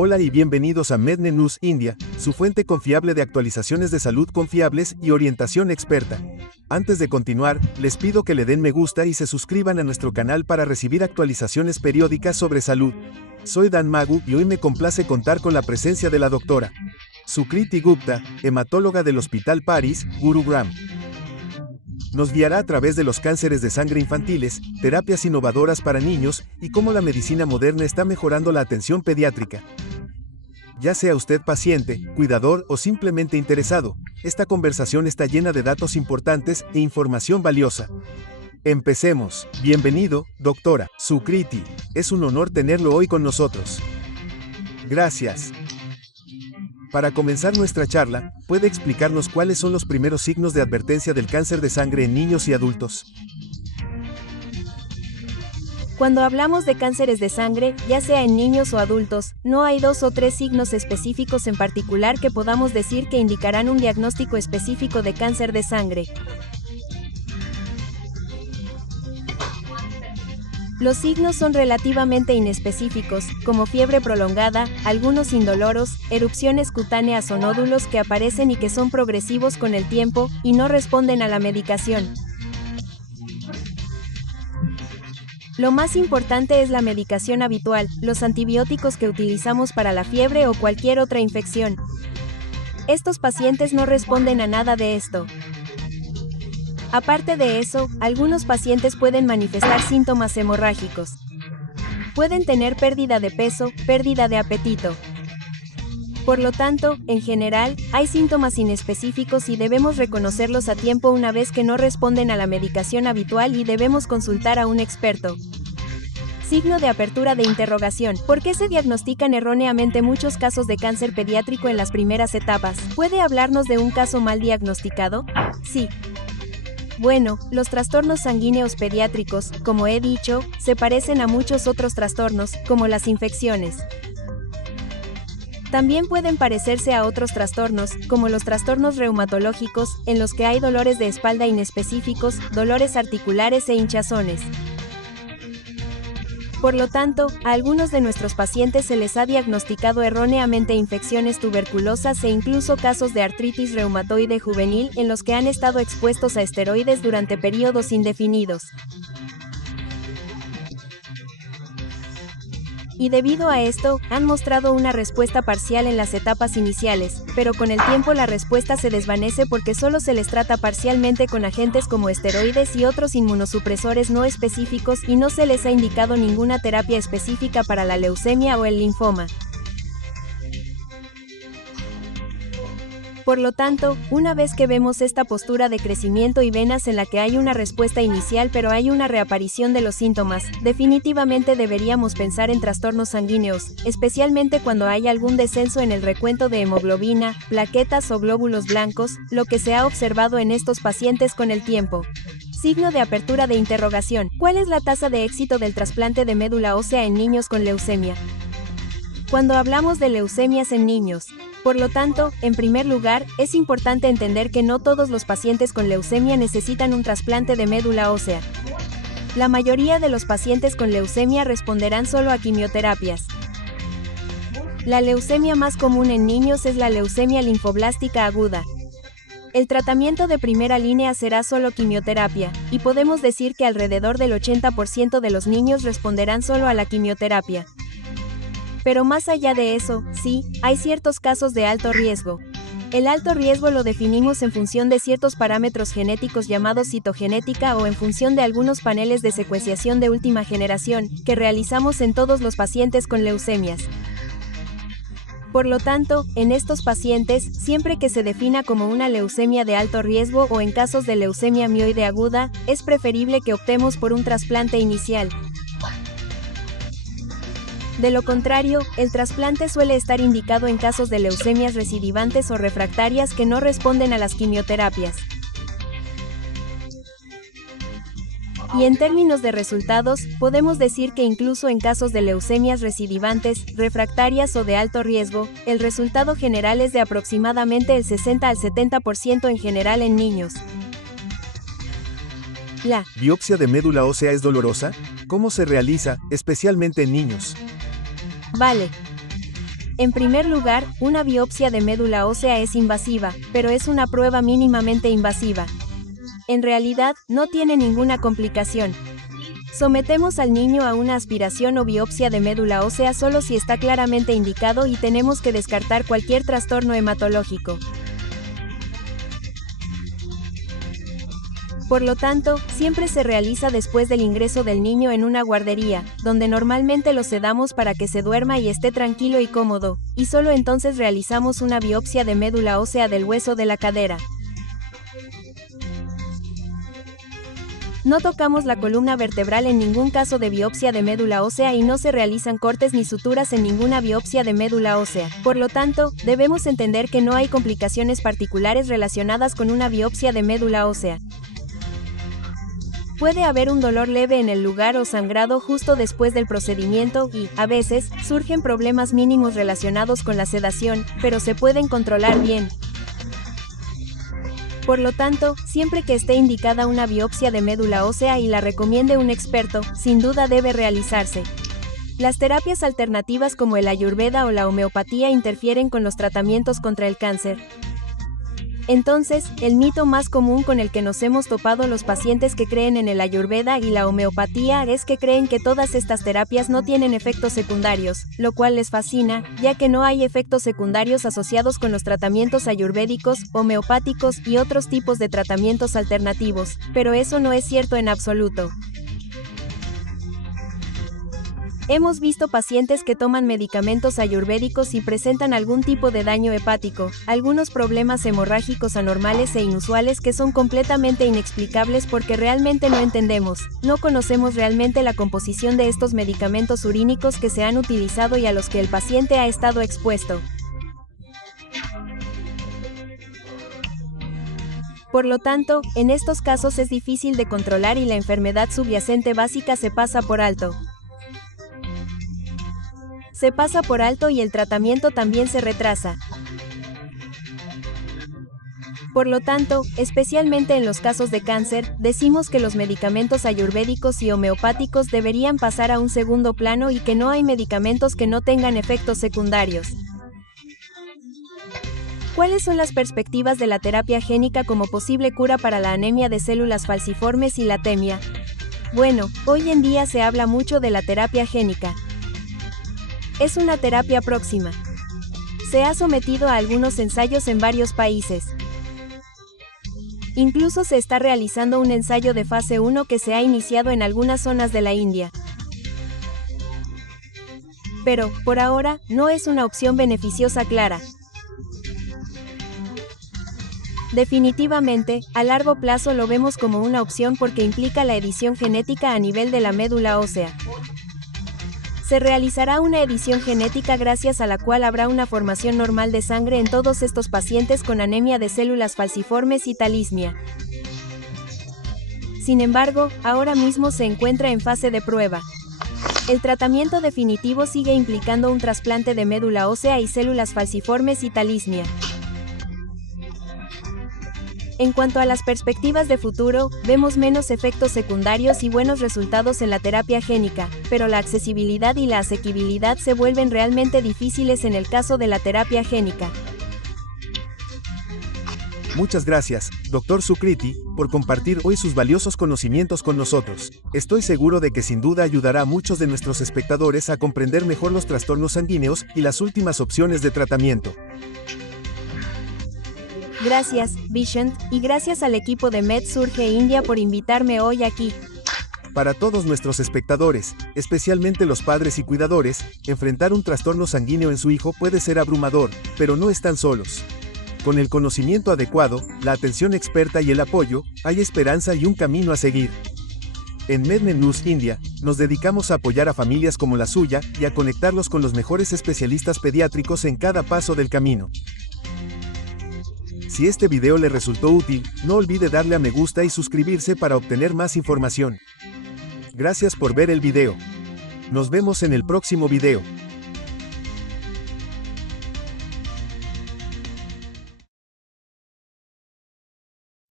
Hola y bienvenidos a Medne News India, su fuente confiable de actualizaciones de salud confiables y orientación experta. Antes de continuar, les pido que le den me gusta y se suscriban a nuestro canal para recibir actualizaciones periódicas sobre salud. Soy Dan Magu y hoy me complace contar con la presencia de la doctora Sukriti Gupta, hematóloga del Hospital Paris, Gurugram. Nos guiará a través de los cánceres de sangre infantiles, terapias innovadoras para niños y cómo la medicina moderna está mejorando la atención pediátrica. Ya sea usted paciente, cuidador o simplemente interesado, esta conversación está llena de datos importantes e información valiosa. Empecemos. Bienvenido, doctora Sukriti. Es un honor tenerlo hoy con nosotros. Gracias. Para comenzar nuestra charla, ¿puede explicarnos cuáles son los primeros signos de advertencia del cáncer de sangre en niños y adultos? Cuando hablamos de cánceres de sangre, ya sea en niños o adultos, no hay 2 o 3 signos específicos en particular que podamos decir que indicarán un diagnóstico específico de cáncer de sangre. Los signos son relativamente inespecíficos, como fiebre prolongada, algunos indoloros, erupciones cutáneas o nódulos que aparecen y que son progresivos con el tiempo, y no responden a la medicación. Lo más importante es la medicación habitual, los antibióticos que utilizamos para la fiebre o cualquier otra infección. Estos pacientes no responden a nada de esto. Aparte de eso, algunos pacientes pueden manifestar síntomas hemorrágicos. Pueden tener pérdida de peso, pérdida de apetito. Por lo tanto, en general, hay síntomas inespecíficos y debemos reconocerlos a tiempo una vez que no responden a la medicación habitual y debemos consultar a un experto. Signo de apertura de interrogación. ¿Por qué se diagnostican erróneamente muchos casos de cáncer pediátrico en las primeras etapas? ¿Puede hablarnos de un caso mal diagnosticado? Sí. Bueno, los trastornos sanguíneos pediátricos, como he dicho, se parecen a muchos otros trastornos, como las infecciones. También pueden parecerse a otros trastornos, como los trastornos reumatológicos, en los que hay dolores de espalda inespecíficos, dolores articulares e hinchazones. Por lo tanto, a algunos de nuestros pacientes se les ha diagnosticado erróneamente infecciones tuberculosas e incluso casos de artritis reumatoide juvenil en los que han estado expuestos a esteroides durante periodos indefinidos. Y debido a esto, han mostrado una respuesta parcial en las etapas iniciales, pero con el tiempo la respuesta se desvanece porque solo se les trata parcialmente con agentes como esteroides y otros inmunosupresores no específicos y no se les ha indicado ninguna terapia específica para la leucemia o el linfoma. Por lo tanto, una vez que vemos esta postura de crecimiento y venas en la que hay una respuesta inicial pero hay una reaparición de los síntomas, definitivamente deberíamos pensar en trastornos sanguíneos, especialmente cuando hay algún descenso en el recuento de hemoglobina, plaquetas o glóbulos blancos, lo que se ha observado en estos pacientes con el tiempo. Signo de apertura de interrogación. ¿Cuál es la tasa de éxito del trasplante de médula ósea en niños con leucemia? Cuando hablamos de leucemias en niños, por lo tanto, en primer lugar, es importante entender que no todos los pacientes con leucemia necesitan un trasplante de médula ósea. La mayoría de los pacientes con leucemia responderán solo a quimioterapias. La leucemia más común en niños es la leucemia linfoblástica aguda. El tratamiento de primera línea será solo quimioterapia, y podemos decir que alrededor del 80% de los niños responderán solo a la quimioterapia. Pero más allá de eso, sí, hay ciertos casos de alto riesgo. El alto riesgo lo definimos en función de ciertos parámetros genéticos llamados citogenética o en función de algunos paneles de secuenciación de última generación, que realizamos en todos los pacientes con leucemias. Por lo tanto, en estos pacientes, siempre que se defina como una leucemia de alto riesgo o en casos de leucemia mieloide aguda, es preferible que optemos por un trasplante inicial. De lo contrario, el trasplante suele estar indicado en casos de leucemias recidivantes o refractarias que no responden a las quimioterapias. Y en términos de resultados, podemos decir que incluso en casos de leucemias recidivantes, refractarias o de alto riesgo, el resultado general es de aproximadamente el 60 al 70% en general en niños. ¿La biopsia de médula ósea es dolorosa? ¿Cómo se realiza, especialmente en niños? Vale. En primer lugar, una biopsia de médula ósea es invasiva, pero es una prueba mínimamente invasiva. En realidad, no tiene ninguna complicación. Sometemos al niño a una aspiración o biopsia de médula ósea solo si está claramente indicado y tenemos que descartar cualquier trastorno hematológico. Por lo tanto, siempre se realiza después del ingreso del niño en una guardería, donde normalmente lo sedamos para que se duerma y esté tranquilo y cómodo, y solo entonces realizamos una biopsia de médula ósea del hueso de la cadera. No tocamos la columna vertebral en ningún caso de biopsia de médula ósea y no se realizan cortes ni suturas en ninguna biopsia de médula ósea. Por lo tanto, debemos entender que no hay complicaciones particulares relacionadas con una biopsia de médula ósea. Puede haber un dolor leve en el lugar o sangrado justo después del procedimiento y, a veces, surgen problemas mínimos relacionados con la sedación, pero se pueden controlar bien. Por lo tanto, siempre que esté indicada una biopsia de médula ósea y la recomiende un experto, sin duda debe realizarse. Las terapias alternativas como el ayurveda o la homeopatía interfieren con los tratamientos contra el cáncer. Entonces, el mito más común con el que nos hemos topado los pacientes que creen en el ayurveda y la homeopatía es que creen que todas estas terapias no tienen efectos secundarios, lo cual les fascina, ya que no hay efectos secundarios asociados con los tratamientos ayurvédicos, homeopáticos y otros tipos de tratamientos alternativos, pero eso no es cierto en absoluto. Hemos visto pacientes que toman medicamentos ayurvédicos y presentan algún tipo de daño hepático, algunos problemas hemorrágicos anormales e inusuales que son completamente inexplicables porque realmente no entendemos, no conocemos realmente la composición de estos medicamentos urínicos que se han utilizado y a los que el paciente ha estado expuesto. Por lo tanto, en estos casos es difícil de controlar y la enfermedad subyacente básica se pasa por alto. Se pasa por alto y el tratamiento también se retrasa. Por lo tanto, especialmente en los casos de cáncer, decimos que los medicamentos ayurvédicos y homeopáticos deberían pasar a un segundo plano y que no hay medicamentos que no tengan efectos secundarios. ¿Cuáles son las perspectivas de la terapia génica como posible cura para la anemia de células falciformes y la atemia? Bueno, hoy en día se habla mucho de la terapia génica. Es una terapia próxima. Se ha sometido a algunos ensayos en varios países. Incluso se está realizando un ensayo de fase 1 que se ha iniciado en algunas zonas de la India. Pero, por ahora, no es una opción beneficiosa clara. Definitivamente, a largo plazo lo vemos como una opción porque implica la edición genética a nivel de la médula ósea. Se realizará una edición genética gracias a la cual habrá una formación normal de sangre en todos estos pacientes con anemia de células falciformes y talismia. Sin embargo, ahora mismo se encuentra en fase de prueba. El tratamiento definitivo sigue implicando un trasplante de médula ósea y células falciformes y talismia. En cuanto a las perspectivas de futuro, vemos menos efectos secundarios y buenos resultados en la terapia génica, pero la accesibilidad y la asequibilidad se vuelven realmente difíciles en el caso de la terapia génica. Muchas gracias, Dr. Sukriti, por compartir hoy sus valiosos conocimientos con nosotros. Estoy seguro de que sin duda ayudará a muchos de nuestros espectadores a comprender mejor los trastornos sanguíneos y las últimas opciones de tratamiento. Gracias, Vishant, y gracias al equipo de MedSurge India por invitarme hoy aquí. Para todos nuestros espectadores, especialmente los padres y cuidadores, enfrentar un trastorno sanguíneo en su hijo puede ser abrumador, pero no están solos. Con el conocimiento adecuado, la atención experta y el apoyo, hay esperanza y un camino a seguir. En MedNet News India, nos dedicamos a apoyar a familias como la suya y a conectarlos con los mejores especialistas pediátricos en cada paso del camino. Si este video le resultó útil, no olvide darle a me gusta y suscribirse para obtener más información. Gracias por ver el video. Nos vemos en el próximo video.